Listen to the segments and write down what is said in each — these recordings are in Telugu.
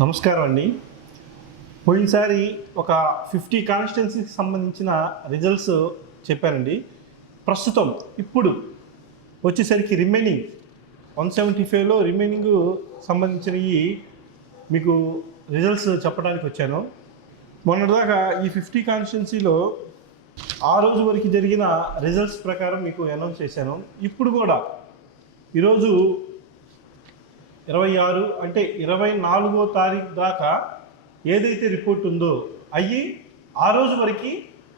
నమస్కారం అండి. పోయినసారి ఒక 50 కాన్స్టిట్యున్సీకి సంబంధించిన రిజల్ట్స్ చెప్పానండి. ప్రస్తుతం ఇప్పుడు వచ్చేసరికి రిమైనింగ్ 175లో రిమైనింగ్ సంబంధించినవి మీకు రిజల్ట్స్ చెప్పడానికి వచ్చాను. మొన్నటిదాకా ఈ 50 కాన్స్టిట్యున్సీలో ఆ రోజు వరకు జరిగిన రిజల్ట్స్ ప్రకారం మీకు అనౌన్స్ చేశాను. ఇప్పుడు కూడా ఈరోజు 26 అంటే 24వ తారీఖు దాకా ఏదైతే రిపోర్ట్ ఉందో అయ్యి ఆ రోజు వరకు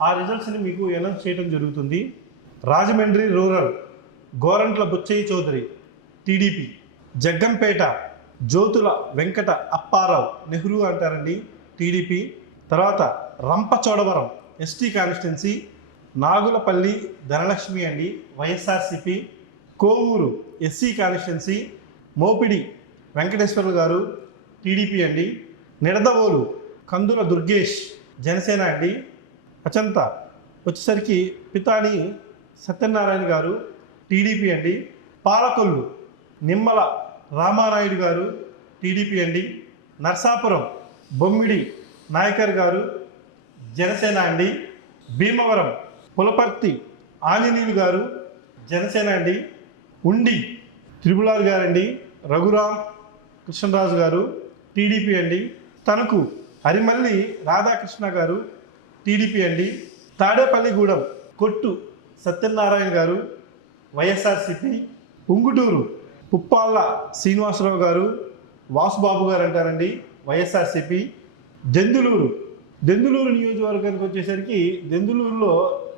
ఆ రిజల్ట్స్ని మీకు అనౌన్స్ చేయడం జరుగుతుంది. రాజమండ్రి రూరల్ గోరంట్ల బుచ్చయ్య చౌదరి టీడీపీ, జగ్గంపేట జ్యోతుల వెంకట అప్పారావు నెహ్రూ అంటారండి టీడీపీ, తర్వాత రంపచోడవరం ఎస్టీ కాన్స్టిట్యున్సీ, నాగులపల్లి ధనలక్ష్మి అండి వైఎస్ఆర్సిపి, కోవూరు ఎస్సీ కాన్స్టిట్యున్సీ మోపిడి వెంకటేశ్వర్లు గారు టీడీపీ అండి, నిడదవోలు కందుల దుర్గేష్ జనసేన అండి, అచంత వచ్చేసరికి పితాని సత్యనారాయణ గారు టీడీపీ అండి, పాలకొల్లు నిమ్మల రామానాయుడు గారు టీడీపీ అండి, నర్సాపురం బొమ్మిడి నాయకర్ గారు జనసేన అండి, భీమవరం పులపర్తి ఆంజనేయులు గారు జనసేన అండి, ఉండి త్రిపులార్ గారండి రఘురామ్ కృష్ణరాజు గారు టీడీపీ అండి, తణుకు హరిమల్లి రాధాకృష్ణ గారు టీడీపీ అండి, తాడేపల్లిగూడెం కొట్టు సత్యనారాయణ గారు వైఎస్ఆర్సిపి, ఉంగుటూరు పుప్పాళ్ళ శ్రీనివాసరావు గారు వాసుబాబు గారు అంటారండి వైఎస్ఆర్సిపి, దెందులూరు నియోజకవర్గానికి వచ్చేసరికి దెందులూరులో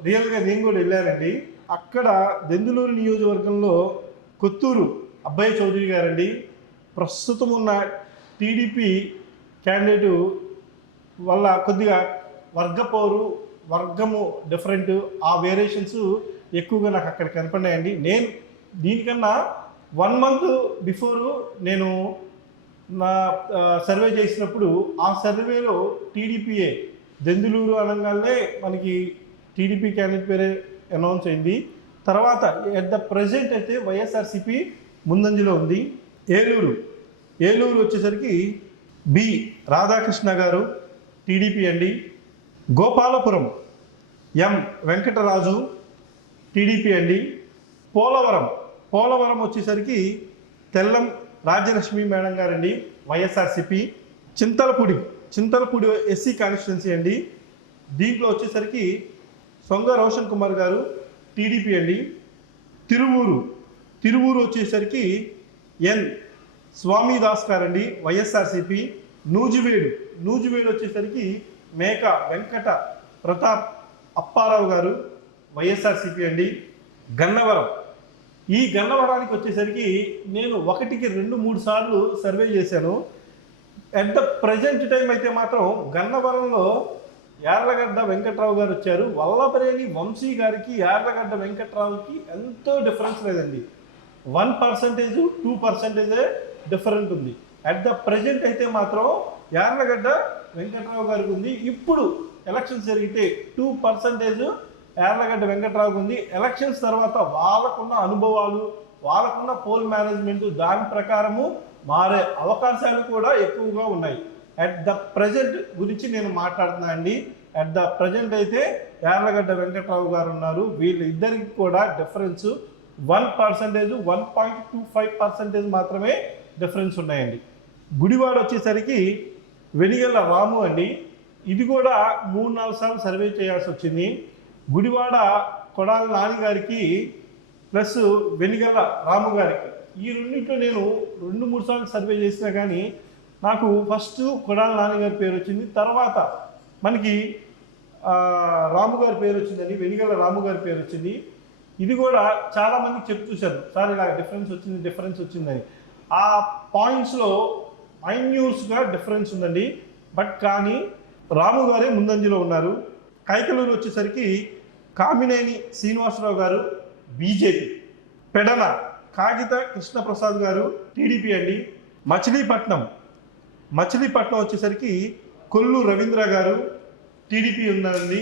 రియల్గా నేను కూడా వెళ్ళానండి. అక్కడ దెందులూరు నియోజకవర్గంలో కొత్తూరు అబ్బాయి చౌదరి గారండి ప్రస్తుతం ఉన్న టీడీపీ క్యాండిడేటు వల్ల కొద్దిగా వర్గము డిఫరెంట్, ఆ వేరియేషన్స్ ఎక్కువగా నాకు అక్కడ కనపడినాయండి. నేను దీనికన్నా 1 మంత్ బిఫోరు నేను నా సర్వే చేసినప్పుడు ఆ సర్వేలో టీడీపీఏ దెందులూరు అనగానే మనకి టీడీపీ క్యాండిడేట్ పేరే అనౌన్స్ అయింది. తర్వాత ఎట్ ద ప్రజెంట్ అయితే వైఎస్ఆర్సిపి ముందంజలో ఉంది. ఏలూరు వచ్చేసరికి బి రాధాకృష్ణ గారు టీడీపీ అండి, గోపాలపురం ఎం వెంకటరాజు టీడీపీ అండి, పోలవరం వచ్చేసరికి తెల్లం రాజ్యలక్ష్మి మేడం గారండి వైఎస్ఆర్సిపి, చింతలపూడి ఎస్సీ కాన్స్టిట్యున్సీ అండి, దీంట్లో వచ్చేసరికి సొంగ రోషన్ కుమార్ గారు టీడీపీ అండి, తిరువూరు వచ్చేసరికి ఎన్ స్వామిదాస్ గారండి వైఎస్ఆర్సిపి, నూజివేడు వచ్చేసరికి మేక వెంకట ప్రతాప్ అప్పారావు గారు వైఎస్ఆర్సిపి అండి, ఈ గన్నవరానికి వచ్చేసరికి నేను 1కి 2-3 సార్లు సర్వే చేశాను. అట్ ద ప్రజెంట్ టైం అయితే మాత్రం గన్నవరంలో యార్లగడ్డ వెంకట్రావు గారు వచ్చారు. వల్లభనేని వంశీ గారికి యార్లగడ్డ వెంకట్రావుకి ఎంతో డిఫరెన్స్ లేదండి, 1% 2% డిఫరెంట్ ఉంది. అట్ ద ప్రజెంట్ అయితే మాత్రం యార్లగడ్డ వెంకట్రావు గారికి ఉంది. ఇప్పుడు ఎలక్షన్స్ జరిగితే 2% యార్లగడ్డ వెంకట్రావుకి ఉంది. ఎలక్షన్స్ తర్వాత వాళ్ళకున్న అనుభవాలు, వాళ్ళకున్న పోల్ మేనేజ్మెంట్ దాని ప్రకారము మారే అవకాశాలు కూడా ఎక్కువగా ఉన్నాయి. అట్ ద ప్రజెంట్ గురించి నేను మాట్లాడుతున్నా అండి. అట్ ద ప్రజెంట్ అయితే యార్లగడ్డ వెంకట్రావు గారు ఉన్నారు. వీళ్ళిద్దరికి కూడా డిఫరెన్స్ 1%, 1.25% మాత్రమే డిఫరెన్స్ ఉన్నాయండి. గుడివాడ వచ్చేసరికి వెనిగల్ల రాము అండి, ఇది కూడా 3-4 సార్లు సర్వే చేయాల్సి వచ్చింది. గుడివాడ కొడాలి నాని గారికి ప్లస్ వెనిగల్ల రాము గారికి, ఈ రెండింటిలో నేను 2-3 సార్లు సర్వే చేసినా కానీ నాకు ఫస్ట్ కొడాలి నాని గారి పేరు వచ్చింది, తర్వాత మనకి రాము గారి పేరు వచ్చిందని, వెనిగల్ల రాము గారి పేరు వచ్చింది. ఇది కూడా చాలామంది చెప్పు చూశారు, సార్ ఇలా డిఫరెన్స్ వచ్చిందని. ఆ పాయింట్స్లో మైన్యూట్స్గా డిఫరెన్స్ ఉందండి. బట్ కానీ రాము గారే ముందంజలో ఉన్నారు. కైకలూరు వచ్చేసరికి కామినేని శ్రీనివాసరావు గారు బీజేపీ, పెడన కాగిత కృష్ణప్రసాద్ గారు టీడీపీ అండి, మచిలీపట్నం వచ్చేసరికి కొల్లు రవీంద్ర గారు టీడీపీ ఉన్నారండి,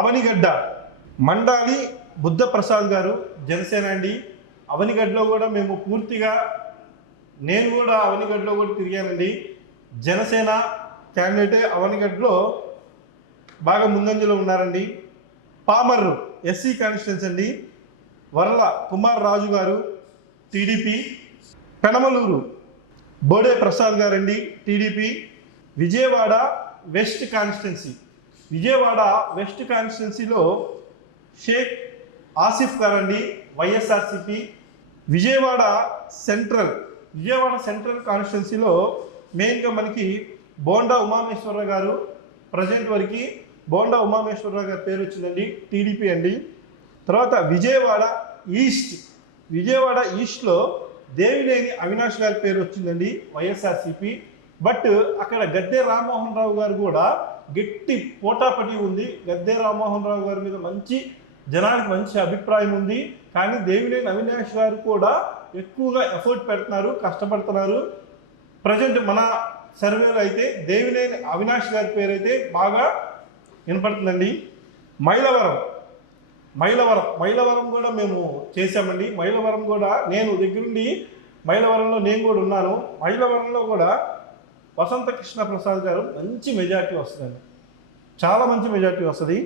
అవనిగడ్డ మండాలి బుద్ధప్రసాద్ గారు జనసేన అండి. అవనిగడ్డలో కూడా మేము పూర్తిగా నేను కూడా అవనిగడ్డలో కూడా తిరిగానండి. జనసేన క్యాండిడేటే అవనిగడ్లో బాగా ముందంజలో ఉన్నారండి. పామర్రు ఎస్సీ కాన్స్టిట్యున్సీ అండి, వరల కుమార్ రాజు గారు టీడీపీ. పెనమలూరు బోడే ప్రసాద్ గారండి TDP. Vijayawada west constituency, Vijayawada west కాన్స్టిట్యున్సీలో షేక్ ఆసిఫ్ గారండి వైఎస్ఆర్సిపి. విజయవాడ సెంట్రల్ కాన్స్టిట్యున్సీలో మెయిన్గా మనకి బోండా ఉమామేశ్వరరావు గారు, ప్రజెంట్ వరకు బోండా ఉమామేశ్వరరావు గారి పేరు వచ్చిందండి టీడీపీ అండి. తర్వాత విజయవాడ ఈస్ట్లో దేవినేని అవినాష్ గారి పేరు వచ్చిందండి వైఎస్ఆర్సిపి. బట్ అక్కడ గద్దె రామ్మోహన్ రావు గారు కూడా గట్టి పోటాపటి ఉంది. గద్దె రామ్మోహన్ రావు గారి మీద జనానికి మంచి అభిప్రాయం ఉంది. కానీ దేవినేని అవినాష్ గారు కూడా ఎక్కువగా ఎఫర్ట్ పెడుతున్నారు, కష్టపడుతున్నారు. ప్రజెంట్ మన సర్వేలో అయితే దేవినేని అవినాష్ గారి పేరు అయితే బాగా వినపడుతుందండి. మైలవరం కూడా మేము చేశామండి. మైలవరం కూడా నేను దగ్గరుండి మైలవరంలో నేను కూడా ఉన్నాను. మైలవరంలో కూడా వసంత కృష్ణ ప్రసాద్ గారు మంచి మెజార్టీ వస్తుందండి, చాలా మంచి మెజార్టీ వస్తుంది.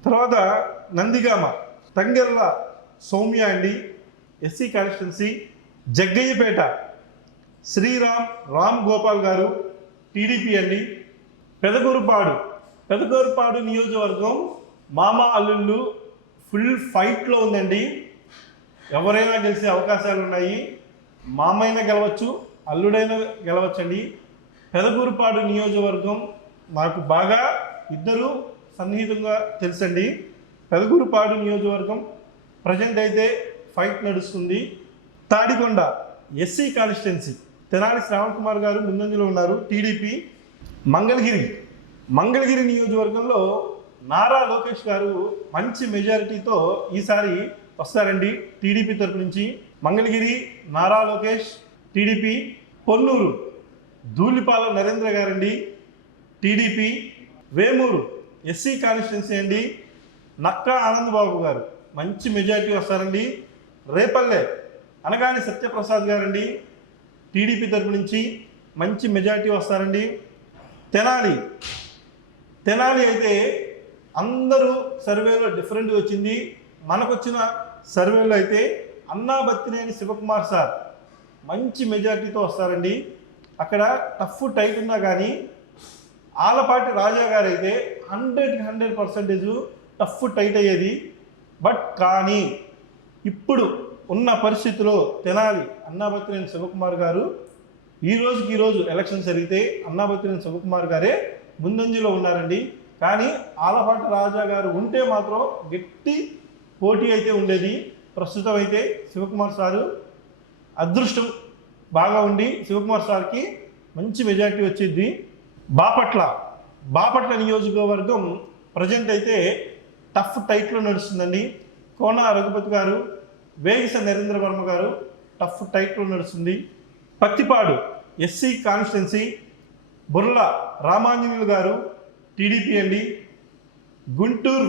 తర్వాత నందిగామ తంగెర్ల సౌమ్య అండి ఎస్సీ కాన్స్టిట్యున్సీ. జగ్గయ్యపేట రామ్ గోపాల్ గారు టీడీపీ అండి. పెదకూరుపాడు నియోజకవర్గం మామ అల్లుళ్ళు ఫుల్ ఫైట్లో ఉందండి. ఎవరైనా గెలిచే అవకాశాలు ఉన్నాయి. మామైనా గెలవచ్చు, అల్లుడైనా గెలవచ్చండి. పెదకూరుపాడు నియోజకవర్గం నాకు బాగా ఇద్దరు సన్నిహితంగా తెలుసండి. పెదకూరుపాడు నియోజకవర్గం ప్రజెంట్ అయితే ఫైట్ నడుస్తుంది. తాడికొండ ఎస్సీ కాన్స్టిట్యున్సీ తెనాలి శ్రావణ్ కుమార్ గారు ముందంజలో ఉన్నారు టీడీపీ. మంగళగిరి నియోజకవర్గంలో నారా లోకేష్ గారు మంచి మెజారిటీతో ఈసారి వస్తారండి టీడీపీ తరపు నుంచి. మంగళగిరి నారా లోకేష్ టీడీపీ. పొన్నూరు ధూళిపాల నరేంద్ర గారండి టీడీపీ. వేమూరు ఎస్సీ కాన్స్టిట్యున్సీ అండి, నక్కా ఆనందబాబు గారు మంచి మెజారిటీ వస్తారండి. రేపల్లె అనగాని సత్యప్రసాద్ గారండి టీడీపీ తరపు నుంచి మంచి మెజారిటీ వస్తారండి. తెనాలి అయితే అందరూ సర్వేలో డిఫరెంట్గా వచ్చింది. మనకొచ్చిన సర్వేలో అయితే అన్నాబత్తినేని శివకుమార్ సార్ మంచి మెజారిటీతో వస్తారండి. అక్కడ టఫ్ టైట్ ఉన్నా కానీ ఆలపాటి రాజా గారు అయితే 100% టఫ్ టైట్ అయ్యేది. బట్ కానీ ఇప్పుడు ఉన్న పరిస్థితిలో తెనాలి అన్నాబత్తినేని శివకుమార్ గారు ఈ రోజు ఎలక్షన్ జరిగితే అన్నాబత్తినేని శివకుమార్ గారే ముందంజలో ఉన్నారండి. కానీ ఆలపాటి రాజా గారు ఉంటే మాత్రం గట్టి పోటీ అయితే ఉండేది. ప్రస్తుతం అయితే శివకుమార్ సారు అదృష్టం బాగా ఉండి శివకుమార్ సార్కి మంచి మెజారిటీ వచ్చింది. బాపట్ల నియోజకవర్గం ప్రజెంట్ అయితే టఫ్ టైట్లో నడుస్తుందండి. కోన రఘుపతి గారు, వేగిస నరేంద్ర వర్మ గారు టఫ్ టైట్లో నడుస్తుంది. పత్తిపాడు ఎస్సీ కాన్స్టిట్యున్సీ బుర్ల రామాంజనేయులు గారు టీడీపీ అండి. గుంటూరు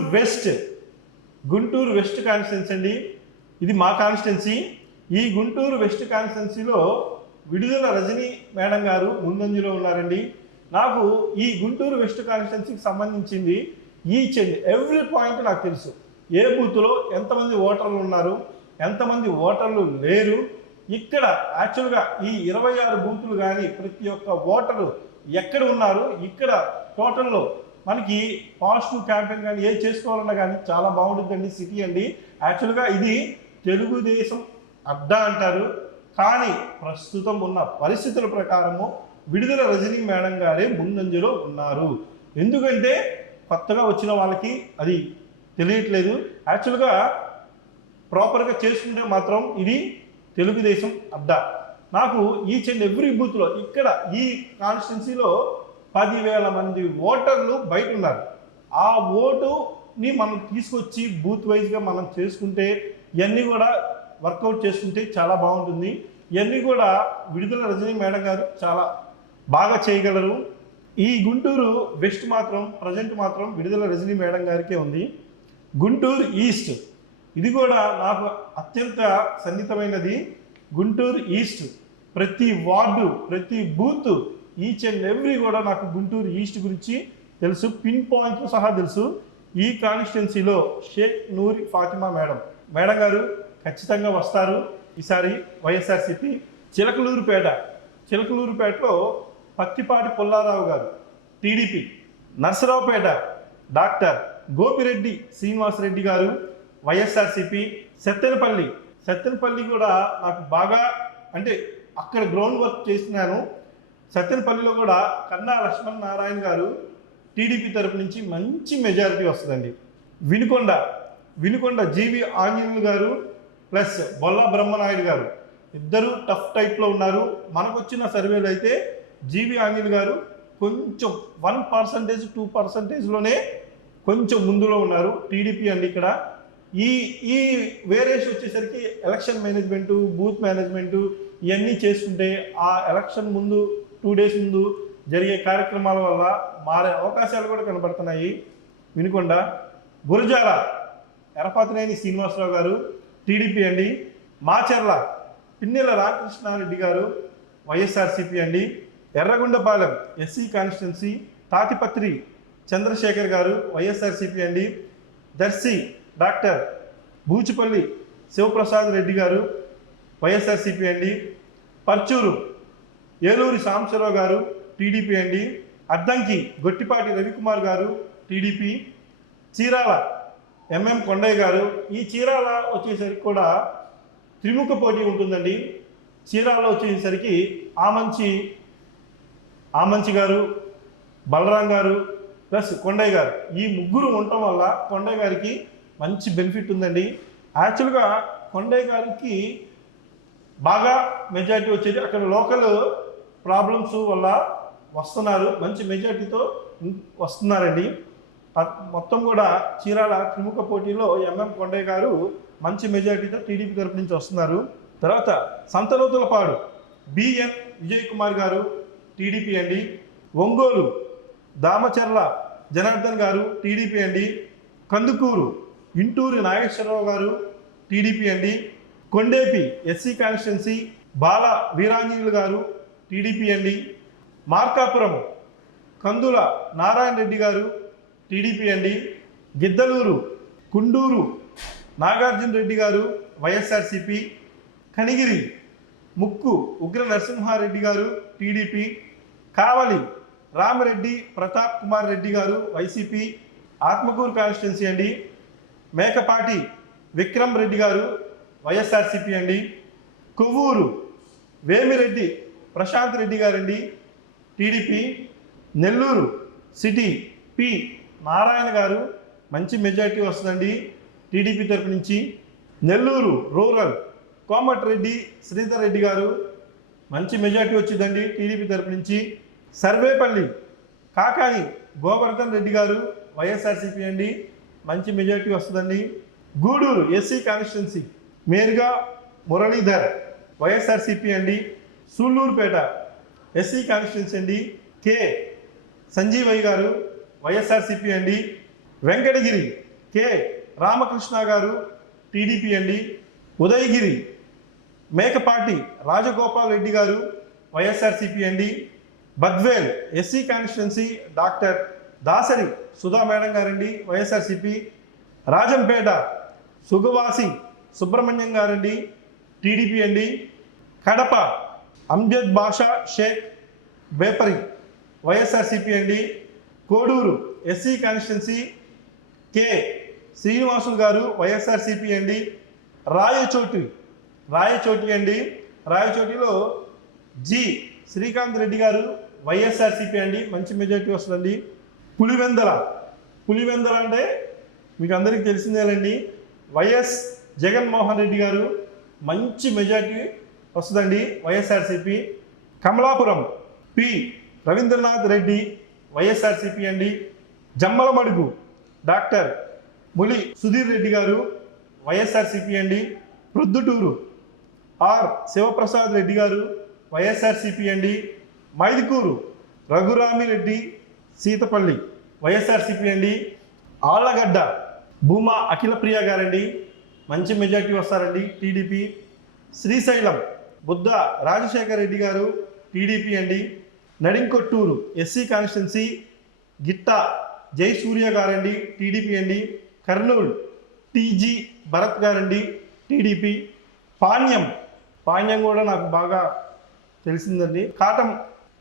వెస్ట్ కాన్స్టిట్యున్సీ అండి, ఇది మా కాన్స్టిట్యున్సీ. ఈ గుంటూరు వెస్ట్ కాన్స్టిట్యున్సీలో విడుదల రజనీ మేడం గారు ముందంజలో ఉన్నారండి. నాకు ఈ గుంటూరు వెస్ట్ కాన్స్టిట్యున్సీకి సంబంధించింది ఈచ్ అండ్ ఎవ్రీ పాయింట్ నాకు తెలుసు. ఏ బూత్లో ఎంతమంది ఓటర్లు ఉన్నారు, ఎంతమంది ఓటర్లు లేరు. ఇక్కడ యాక్చువల్గా ఈ 26 బూతులు కానీ ప్రతి ఒక్క ఓటరు ఎక్కడ ఉన్నారు, ఇక్కడ టోటల్లో మనకి పాజిటివ్ క్యాంపెయిన్ కానీ ఏది చేసుకోవాలన్నా కానీ చాలా బాగుంటుందండి సిటీ అండి. యాక్చువల్గా ఇది తెలుగుదేశం అడ్డా అంటారు. కానీ ప్రస్తుతం ఉన్న పరిస్థితుల ప్రకారము విడుదల రజనీ మేడం గారే ముందంజలో ఉన్నారు. ఎందుకంటే కొత్తగా వచ్చిన వాళ్ళకి అది తెలియట్లేదు. యాక్చువల్గా ప్రాపర్గా చేసుకుంటే మాత్రం ఇది తెలుగుదేశం అడ్డా. నాకు ఈచ్ అండ్ ఎవ్రీ బూత్లో ఇక్కడ ఈ కాన్స్టిట్యున్సీలో 10,000 మంది ఓటర్లు బయట ఉన్నారు. ఆ ఓటుని మనం తీసుకొచ్చి బూత్ వైజ్గా మనం చేసుకుంటే ఇవన్నీ కూడా వర్కౌట్ చేసుకుంటే చాలా బాగుంటుంది. ఇవన్నీ కూడా విడుదల రజనీ మేడం గారు చాలా బాగా చేయగలరు. ఈ గుంటూరు వెస్ట్ మాత్రం ప్రజెంట్ మాత్రం విడుదల రజనీ మేడం గారికే ఉంది. గుంటూరు ఈస్ట్ ఇది కూడా నాకు అత్యంత సన్నిహితమైనది. గుంటూరు ఈస్ట్ ప్రతి వార్డు ప్రతి బూత్ ఈచ్ అండ్ ఎవ్రీ కూడా నాకు గుంటూరు ఈస్ట్ గురించి తెలుసు, పిన్ పాయింట్తో సహా తెలుసు. ఈ కాన్స్టిట్యున్సీలో షేక్ నూరి ఫాతిమా మేడం గారు ఖచ్చితంగా వస్తారు ఈసారి వైఎస్ఆర్సీపీ. చిలకలూరుపేటలో పత్తిపాటి పుల్లారావు గారు టీడీపీ. నర్సరావుపేట డాక్టర్ గోపిరెడ్డి శ్రీనివాసరెడ్డి గారు వైఎస్ఆర్సీపీ. సత్తెనపల్లి కూడా నాకు బాగా అంటే అక్కడ గ్రౌండ్ వర్క్ చేసినాను. సత్తెనపల్లిలో కూడా కన్నా లక్ష్మణ్ నారాయణ గారు టీడీపీ తరపు నుంచి మంచి మెజారిటీ వస్తుందండి. వినుకొండ జీవి ఆంజనేయులు గారు ప్లస్ బొల్లా బ్రహ్మనాయుడు గారు ఇద్దరు టఫ్ టైట్లో ఉన్నారు. మనకు వచ్చిన సర్వేలు అయితే జీవి ఆంజనేయులు గారు కొంచెం 1%, 2%లోనే కొంచెం ముందులో ఉన్నారు. టీడీపీ అండి ఇక్కడ. ఈ వేరియేషన్ వచ్చేసరికి ఎలక్షన్ మేనేజ్మెంటు, బూత్ మేనేజ్మెంటు ఇవన్నీ చేసుకుంటే ఆ ఎలక్షన్ ముందు 2 days ముందు జరిగే కార్యక్రమాల వల్ల మారే అవకాశాలు కూడా కనబడుతున్నాయి. వినుకొండ గురజాల ఎరపాతినేని శ్రీనివాసరావు గారు టీడీపీ అండి. మాచర్ల పిన్నెల రామకృష్ణారెడ్డి గారు వైఎస్ఆర్సీపీ అండి. ఎర్రగొండపాలెం ఎస్సీ కాన్స్టిట్యున్సీ తాతిపత్రి చంద్రశేఖర్ గారు వైఎస్ఆర్సీపీ అండి. దర్శి డాక్టర్ బూచిపల్లి శివప్రసాద్ రెడ్డి గారు వైఎస్ఆర్సీపీ అండి. పర్చూరు ఏలూరి సాంబశివరావు గారు టీడీపీ అండి. అద్దంకి గొట్టిపాటి రవికుమార్ గారు టీడీపీ. చీరాల ఎంఎం కొండయ్య గారు. ఈ చీరాల వచ్చేసరికి కూడా త్రిముఖ పోటీ ఉంటుందండి. చీరాలలో వచ్చేసరికి ఆమంచి గారు, బలరాం గారు ప్లస్ కొండయ్య గారు, ఈ ముగ్గురు ఉండటం వల్ల కొండయ్య గారికి మంచి బెనిఫిట్ ఉందండి. యాక్చువల్గా కొండయ్య గారికి బాగా మెజారిటీ వచ్చేది అక్కడ లోకల్ ప్రాబ్లమ్స్ వల్ల వస్తున్నారు, మంచి మెజారిటీతో వస్తున్నారండి. మొత్తం కూడా చీరాల త్రిముఖ పోటీలో ఎంఎం కొండయ్య గారు మంచి మెజారిటీతో టీడీపీ తరపు నుంచి వస్తున్నారు. తర్వాత సంతనూతులపాడు బిఎన్ విజయ్ కుమార్ గారు టీడీపీ అండి. ఒంగోలు దామచర్ల జనార్దన్ గారు టీడీపీ అండి. కందుకూరు ఇంటూరి నాగేశ్వరరావు గారు టీడీపీ అండి. కొండేపి ఎస్సీ కాన్స్టిట్యున్సీ బాల వీరాంజనేయులు గారు టీడీపీ అండి. మార్కాపురం కందుల నారాయణ రెడ్డి గారు టీడీపీ అండి. గిద్దలూరు కుండూరు నాగార్జున రెడ్డి గారు వైఎస్ఆర్సీపీ. కనిగిరి ముక్కు ఉగ్ర నరసింహారెడ్డి గారు టీడీపీ. కావలి రామిరెడ్డి ప్రతాప్ కుమార్ రెడ్డి గారు వైసీపీ ఆత్మకూరు కాన్స్టిట్యున్సీ అండి. మేకపాటి విక్రమ్ రెడ్డి గారు వైఎస్ఆర్సీపీ అండి. కొవ్వూరు వేమిరెడ్డి ప్రశాంత్ రెడ్డి గారండి TDP. Nellore city P Narayana గారు మంచి మెజారిటీ వస్తుందండి టీడీపీ తరపు నుంచి. నెల్లూరు రూరల్ కోమటిరెడ్డి శ్రీధర్ రెడ్డి గారు మంచి మెజారిటీ వచ్చిందండి టీడీపీ తరపు నుంచి. సర్వేపల్లి కాకాని గోవర్ధన్ రెడ్డి గారు వైఎస్ఆర్సీపీ అండి మంచి మెజారిటీ వస్తుందండి. గూడూరు ఎస్సీ కాన్స్టిట్యున్సీ మేరుగా మురళీధర్ వైఎస్ఆర్సీపీ అండి. సూళ్ళూరుపేట ఎస్సీ కాన్స్టిట్యున్సీ అండి కె సంజీవయ్య గారు వైఎస్ఆర్సీపీ అండి. వెంకటగిరి కె రామకృష్ణ గారు టీడీపీ అండి. ఉదయగిరి మేకపాటి రాజగోపాల్ రెడ్డి గారు వైఎస్ఆర్సీపీ అండి. Badvel SC constituency doctor Dasari Sudha madam గారండి వైఎస్ఆర్సీపీ. రాజంపేట సుగవాసి సుబ్రహ్మణ్యం గారండి టీడీపీ అండి. కడప అంజద్ బాషా షేక్ బేపరి వైఎస్ఆర్సీపీ అండి. Koduru SC constituency K Srinivasulu గారు వైఎస్ఆర్సీపీ అండి. రాయచోటి అండి. రాయచోటిలో జి శ్రీకాంత్ రెడ్డి గారు వైఎస్ఆర్సీపీ అండి మంచి మెజారిటీ వస్తుందండి. పులివెందల అంటే మీకు అందరికీ తెలిసిందేనండి వైఎస్ జగన్మోహన్ రెడ్డి గారు మంచి మెజారిటీ వస్తుందండి వైఎస్ఆర్సీపీ. కమలాపురం పి రవీంద్రనాథ్ రెడ్డి వైఎస్ఆర్సీపీ అండి. జమ్మలమడుగు డాక్టర్ ములి సుధీర్ రెడ్డి గారు వైఎస్ఆర్సీపీ అండి. ప్రొద్దుటూరు ఆర్ శివప్రసాద్ రెడ్డి గారు వైఎస్ఆర్సీపీ అండి. మైదుకూరు రఘురామిరెడ్డి సీతపల్లి వైఎస్ఆర్సీపీ అండి. ఆళ్లగడ్డ భూమా అఖిలప్రియ గారండి మంచి మెజారిటీ వస్తారండి టీడీపీ. శ్రీశైలం బుద్ధ రాజశేఖర్ రెడ్డి గారు టీడీపీ అండి. నడింకొట్టూరు ఎస్సీ కాన్స్టిట్యున్సీ గిట్టా జయసూర్య గారండి టీడీపీ అండి. కర్నూలు టీజీ భరత్ గారండి టీడీపీ. పాణ్యం కూడా నాకు బాగా తెలిసిందండి. కాటం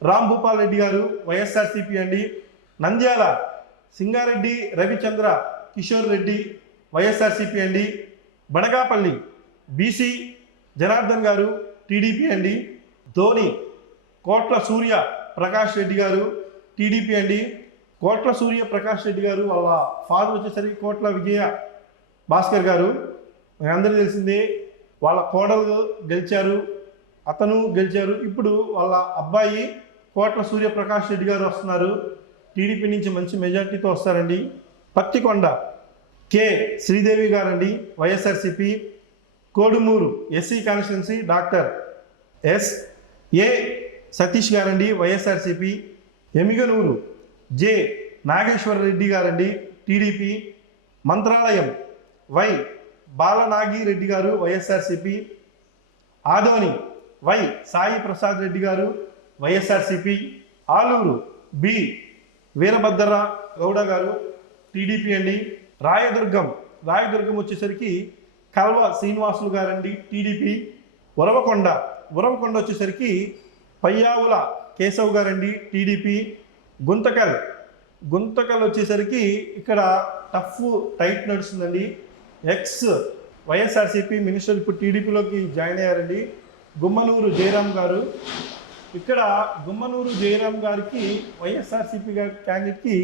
రాంభూపాల్ రెడ్డి గారు వైఎస్ఆర్సీపీ అండి. నంద్యాల సింగారెడ్డి రవిచంద్ర కిషోర్ రెడ్డి వైఎస్ఆర్సీపీ అండి. బనగాపల్లి బీసీ జనార్దన్ గారు టీడీపీ అండి. ధోని కోట్ల సూర్య ప్రకాష్ రెడ్డి గారు టీడీపీ అండి. కోట్ల సూర్య ప్రకాష్ రెడ్డి గారు వాళ్ళ ఫాదర్ వచ్చేసరికి కోట్ల విజయ భాస్కర్ గారు, అందరూ తెలిసిందే. వాళ్ళ కోడలు గెలిచారు, అతను గెలిచారు. ఇప్పుడు వాళ్ళ అబ్బాయి కోట్ల సూర్య ప్రకాష్ రెడ్డి గారు వస్తున్నారు. టీడీపీ నుంచి మంచి మెజార్టీతో వస్తారండి. పత్తికొండ కె శ్రీదేవి గారండి YSRCP. Kodumuru SC constituency doctor A Satish గారండి వైఎస్ఆర్సీపీ. ఎమిగనూరు జె నాగేశ్వర రెడ్డి గారండి TDP. Mantralayam Y Balanagireddy garu YSRCP. Adoni Y Sai Prasad Reddy garu YSRCP. Aluru B Veerabhadra Gowda garu TDP అండి. రాయదుర్గం వచ్చేసరికి కల్వ శ్రీనివాసులు గారండి టీడీపీ. ఉరవకొండ వచ్చేసరికి పయ్యావుల కేశవ్ గారండి టీడీపీ. గుంతకల్ వచ్చేసరికి ఇక్కడ టైట్ నడుస్తుందండి. ఎక్స్ వైఎస్ఆర్సీపీ మినిస్టర్ ఇప్పుడు టీడీపీలోకి జాయిన్ అయ్యారండి. గుమ్మనూరు జయరామ్ గారు. ఇక్కడ గుమ్మనూరు జయరామ్ గారికి వైఎస్ఆర్సీపీ క్యాండిడేట్కి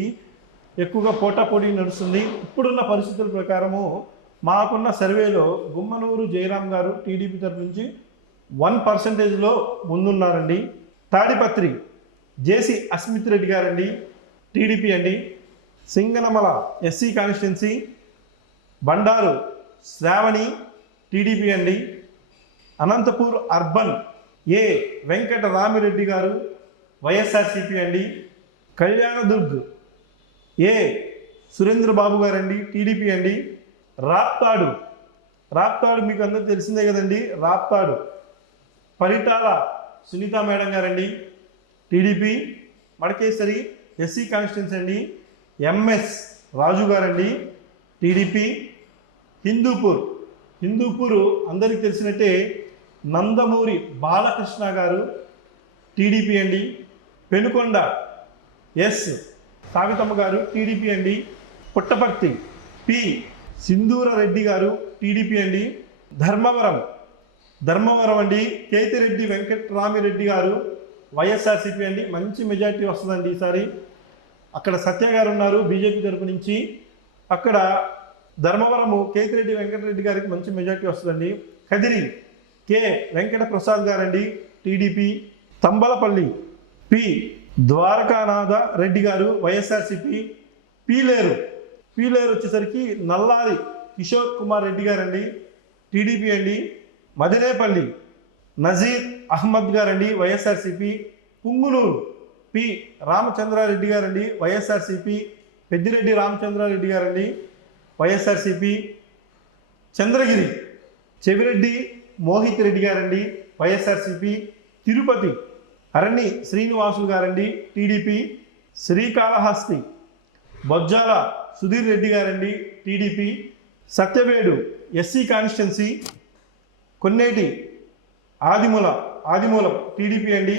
ఎక్కువగా పోటాపోటీ నడుస్తుంది. ఇప్పుడున్న పరిస్థితుల ప్రకారము మాకున్న సర్వేలో గుమ్మనూరు జయరామ్ గారు టీడీపీ తరఫు నుంచి 1%లో ముందున్నారండి. తాడిపత్రి జేసి అస్మిత్ రెడ్డి గారండి టీడీపీ అండి. Singanamala SC constituency Bandaru Sravani TDP అండి. Anantapur urban A Venkata Ramireddy garu YSRCP అండి. కళ్యాణదుర్గ్ ఏ సురేంద్ర బాబు గారండి టీడీపీ అండి. రాప్తాడు మీకు అందరూ తెలిసిందే కదండి. రాప్తాడు పరిటాల సునీత మేడం గారండి టీడీపీ. మడకేసరి ఎస్సీ కాన్స్టిట్యున్సీ అండి. ఎంఎస్ రాజు గారండి టీడీపీ. హిందూపూర్ అందరికీ తెలిసినట్టే నందమూరి బాలకృష్ణ గారు టీడీపీ అండి. పెనుకొండ ఎస్ సావితమ్మ గారు టీడీపీ అండి. పుట్టపర్తి పి సింధూర రెడ్డి గారు టీడీపీ అండి. ధర్మవరం అండి కేతిరెడ్డి వెంకట్రామిరెడ్డి గారు వైఎస్ఆర్సీపీ అండి. మంచి మెజార్టీ వస్తుందండి ఈసారి. అక్కడ సత్య గారు ఉన్నారు బీజేపీ తరపు నుంచి. అక్కడ ధర్మవరము కేతిరెడ్డి వెంకటరెడ్డి గారికి మంచి మెజార్టీ వస్తుందండి. కదిరి కె వెంకట ప్రసాద్ గారండి టీడీపీ. తంబలపల్లి పి ద్వారకానాథ రెడ్డి గారు వైఎస్ఆర్సీపీ. పీలేరు వచ్చేసరికి నల్లారి కిషోర్ కుమార్ రెడ్డి గారండి టీడీపీ అండి. మదినేపల్లి నజీర్ అహ్మద్ గారండి వైఎస్ఆర్సీపీ. పుంగునూరు పి రామచంద్రారెడ్డి గారండి వైఎస్ఆర్సీపీ. పెద్దిరెడ్డి రామచంద్రారెడ్డి గారండి వైఎస్ఆర్సీపీ. చంద్రగిరి చెవిరెడ్డి మోహిత్ రెడ్డి గారండి వైఎస్ఆర్సీపీ. తిరుపతి అరణి శ్రీనివాసులు గారండి టీడీపీ. శ్రీకాళహస్తి బొజ్జాల సుధీర్ రెడ్డి గారండి టీడీపీ. సత్యవేడు ఎస్సీ కాన్స్టిట్యున్సీ కొన్నేటి ఆదిమూలం టీడీపీ అండి.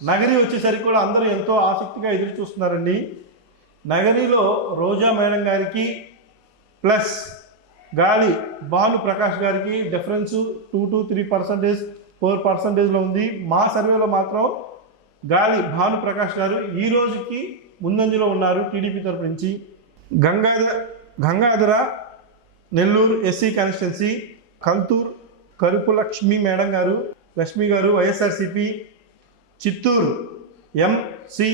నగరి వచ్చేసరికి కూడా అందరూ ఎంతో ఆసక్తిగా ఎదురు చూస్తున్నారండి. నగరిలో రోజా మేడం గారికి ప్లస్ గాలి భాను ప్రకాష్ గారికి డిఫరెన్స్ 2 to 3%, 4%లో ఉంది. మా సర్వేలో మాత్రం గాలి భాను ప్రకాష్ గారు ఈ రోజుకి ముందంజలో ఉన్నారు టీడీపీ తరపు నుంచి. గంగాధర నెల్లూరు ఎస్సీ కాన్స్టిట్యున్సీ కంతూర్ కరుపు లక్ష్మి గారు వైఎస్ఆర్సీపీ. చిత్తూరు ఎంసి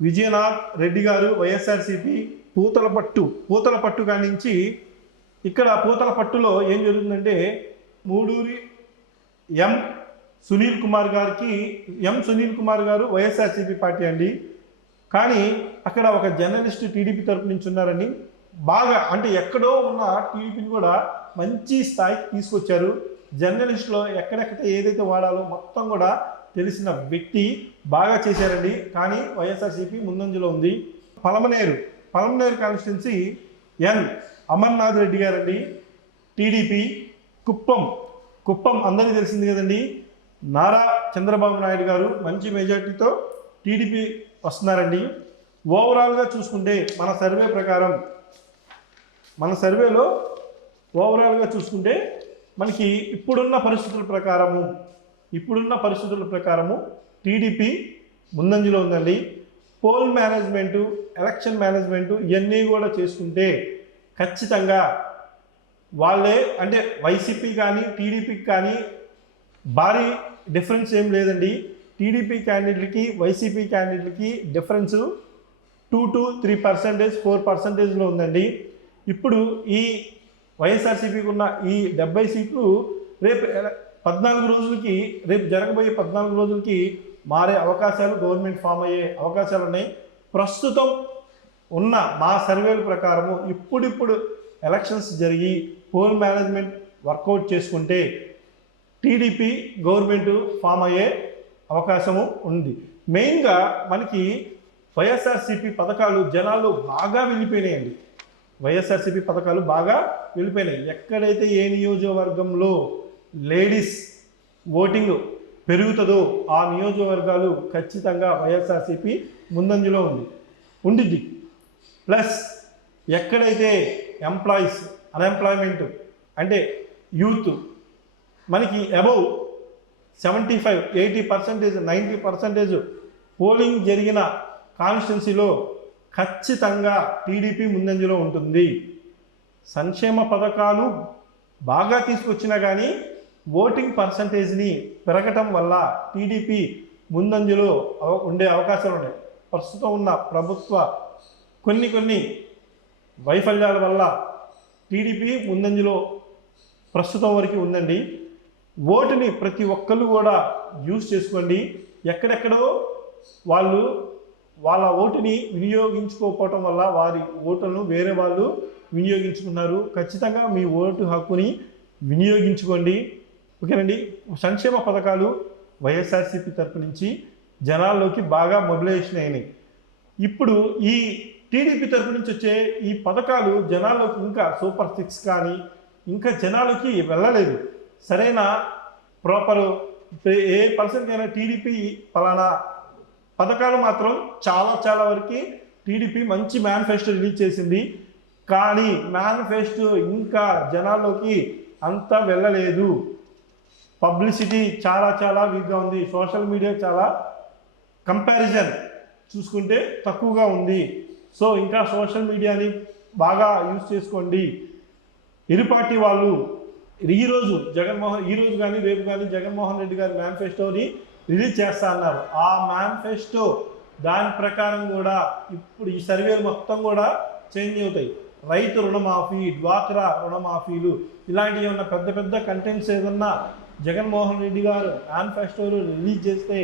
విజయనాథ్ రెడ్డి గారు వైఎస్ఆర్సీపీ. పూతలపట్టు కాడి నుంచి ఇక్కడ పూతలపట్టులో ఏం జరుగుతుందంటే మూడూరి సునీల్ కుమార్ గారు వైఎస్ఆర్సీపీ పార్టీ అండి. కానీ అక్కడ ఒక జర్నలిస్ట్ టీడీపీ తరపు నుంచి ఉన్నారని బాగా అంటే ఎక్కడో ఉన్న టీడీపీని కూడా మంచి స్థాయికి తీసుకొచ్చారు. జర్నలిస్టులో ఎక్కడెక్కడ ఏదైతే వాడాలో మొత్తం కూడా తెలిసిన వ్యక్తి బాగా చేశారండి. కానీ వైఎస్ఆర్సీపీ ముందంజలో ఉంది. పలమనేరు కాన్స్టిట్యున్సీ ఎన్ అమర్నాథ్ రెడ్డి గారండి, టీడీపీ. కుప్పం అందరికీ తెలిసింది కదండి, నారా చంద్రబాబు నాయుడు గారు మంచి మెజార్టీతో టీడీపీ వస్తున్నారండి. ఓవరాల్గా చూసుకుంటే మన సర్వేలో ఓవరాల్గా చూసుకుంటే మనకి ఇప్పుడున్న పరిస్థితుల ప్రకారము టీడీపీ ముందంజలో ఉందండి. పోల్ మేనేజ్మెంటు, ఎలక్షన్ మేనేజ్మెంటు ఇవన్నీ కూడా చేసుకుంటే ఖచ్చితంగా వాళ్ళే, అంటే వైసీపీ కానీ టీడీపీకి కానీ భారీ డిఫరెన్స్ ఏం లేదండి. టీడీపీ క్యాండిడేట్లకి వైసీపీ క్యాండిడేట్లకి డిఫరెన్స్ 2 to 3%, 4%లో ఉందండి. ఇప్పుడు ఈ వైఎస్ఆర్సీపీకి ఉన్న ఈ 70 సీట్లు రేపు జరగబోయే 14 రోజులకి మారే అవకాశాలు, గవర్నమెంట్ ఫామ్ అయ్యే అవకాశాలు ఉన్నాయి. ప్రస్తుతం ఉన్న మా సర్వేల ప్రకారము ఇప్పుడు ఎలక్షన్స్ జరిగి పోల్ మేనేజ్మెంట్ వర్కౌట్ చేసుకుంటే టీడీపీ గవర్నమెంట్ ఫామ్ అయ్యే అవకాశము ఉంది. మెయిన్గా మనకి వైఎస్ఆర్సీపీ పథకాలు జనాలు బాగా వెళ్ళిపోయినాయండి. ఎక్కడైతే ఏ నియోజకవర్గంలో లేడీస్ ఓటింగ్ పెరుగుతుందో ఆ నియోజకవర్గాలు ఖచ్చితంగా వైఎస్ఆర్సీపీ ముందంజలో ఉండిద్ది. ప్లస్ ఎక్కడైతే అన్ఎంప్లాయ్మెంట్ అంటే యూత్ మనకి అబౌవ్ 75, 80%, 90% పోలింగ్ జరిగిన కాన్స్టిట్యున్సీలో ఖచ్చితంగా టీడీపీ ముందంజలో ఉంటుంది. సంక్షేమ పథకాలు బాగా తీసుకొచ్చినా కానీ ఓటింగ్ పర్సంటేజ్ని పెరగటం వల్ల టీడీపీ ముందంజలో ఉండే అవకాశాలు ఉన్నాయి. ప్రస్తుతం ఉన్న ప్రభుత్వ కొన్ని వైఫల్యాల వల్ల టీడీపీ ముందంజలో ప్రస్తుతం వరకు ఉందండి. ఓటుని ప్రతి ఒక్కళ్ళు కూడా యూజ్ చేసుకోండి. ఎక్కడెక్కడో వాళ్ళ ఓటుని వినియోగించుకోకపోవటం వల్ల వారి ఓటులను వేరే వాళ్ళు వినియోగించుకున్నారు. ఖచ్చితంగా మీ ఓటు హక్కుని వినియోగించుకోండి. ఓకేనండి. సంక్షేమ పథకాలు వైఎస్ఆర్సీపీ తరపు నుంచి జనాల్లోకి బాగా మొబిలైజేషన్ అయినాయి. ఇప్పుడు ఈ టీడీపీ తరపు నుంచి వచ్చే ఈ పథకాలు జనాల్లోకి ఇంకా సూపర్ 6 కానీ ఇంకా జనాలకి వెళ్ళలేదు. సరైన ప్రాపర్ ఏ పర్సన్కైనా టీడీపీ పలానా పథకాలు మాత్రం చాలా వరకు టీడీపీ మంచి మేనిఫెస్టో రిలీజ్ చేసింది. కానీ మేనిఫెస్టో ఇంకా జనాల్లోకి అంతా వెళ్ళలేదు. పబ్లిసిటీ చాలా వీక్గా ఉంది. సోషల్ మీడియా చాలా కంపారిజన్ చూసుకుంటే తక్కువగా ఉంది. సో ఇంకా సోషల్ మీడియాని బాగా యూజ్ చేసుకోండి. ఇరు పార్టీ వాళ్ళు ఈరోజు కానీ రేపు కానీ జగన్మోహన్ రెడ్డి గారి మేనిఫెస్టోని రిలీజ్ చేస్తా అన్నారు. ఆ మేనిఫెస్టో దాని ప్రకారం కూడా ఇప్పుడు ఈ సర్వేలు మొత్తం కూడా చేంజ్ అవుతాయి. రైతు రుణమాఫీ, డ్వాక్రా రుణమాఫీలు ఇలాంటివి ఉన్న పెద్ద కంటెంట్స్ ఏదన్నా జగన్మోహన్ రెడ్డి గారు మేనిఫెస్టోలు రిలీజ్ చేస్తే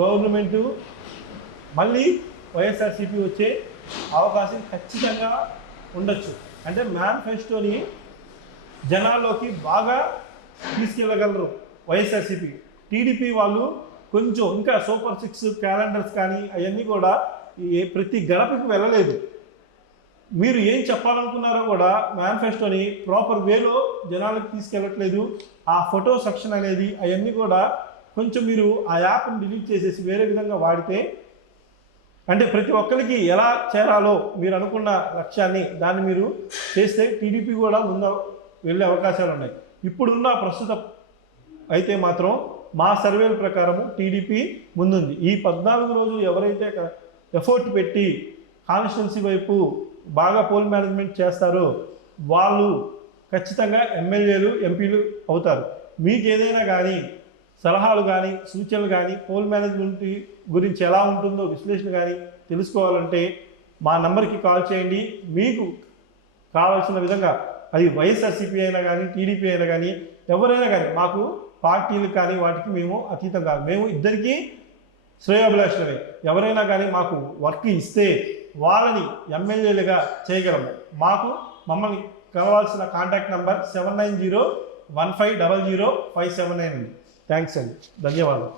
గవర్నమెంటు మళ్ళీ వైఎస్ఆర్సీపీ వచ్చే అవకాశం ఖచ్చితంగా ఉండొచ్చు. అంటే మేనిఫెస్టోని జనాల్లోకి బాగా తీసుకెళ్ళగలరు వైఎస్ఆర్సీపీ. టీడీపీ వాళ్ళు కొంచెం ఇంకా సూపర్ 6 క్యాలెండర్స్ కానీ అవన్నీ కూడా ప్రతి గడపకి వెళ్ళలేదు. మీరు ఏం చెప్పాలనుకున్నారో కూడా మేనిఫెస్టోని ప్రాపర్ వేలో జనాలకు తీసుకెళ్ళట్లేదు. ఆ ఫోటో సెక్షన్ అనేది అవన్నీ కూడా కొంచెం మీరు ఆ యాప్ని డిలీట్ చేసేసి వేరే విధంగా వాడితే, అంటే ప్రతి ఒక్కరికి ఎలా చేరాలో మీరు అనుకున్న లక్ష్యాన్ని దాన్ని మీరు చేస్తే టీడీపీ కూడా ముందు వెళ్ళే అవకాశాలు ఉన్నాయి. ఇప్పుడున్న ప్రస్తుత అయితే మాత్రం మా సర్వేల ప్రకారము టీడీపీ ముందుంది. ఈ 14 రోజులు ఎవరైతే ఎఫర్ట్ పెట్టి కాన్స్టిట్యున్సీ వైపు బాగా పోల్ మేనేజ్మెంట్ చేస్తారో వాళ్ళు ఖచ్చితంగా ఎమ్మెల్యేలు, ఎంపీలు అవుతారు. మీకు ఏదైనా కానీ సలహాలు కానీ సూచనలు కానీ పోల్ మేనేజ్మెంట్ గురించి ఎలా ఉంటుందో విశ్లేషణ కానీ తెలుసుకోవాలంటే మా నంబర్కి కాల్ చేయండి. మీకు కావాల్సిన విధంగా అది వైఎస్ఆర్సీపీ అయినా కానీ టీడీపీ అయినా కానీ ఎవరైనా కానీ మాకు పార్టీలు కానీ వాటికి మేము అతీతం కాదు. మేము ఇద్దరికీ శ్రేయోభిలాషులమే. ఎవరైనా కానీ మాకు వర్క్ ఇస్తే వాళ్ళని ఎమ్మెల్యేలుగా చేయగలము. మమ్మల్ని కలవాల్సిన కాంటాక్ట్ నెంబర్ 7901500579 అండి. థ్యాంక్స్ అండి. ధన్యవాదాలు.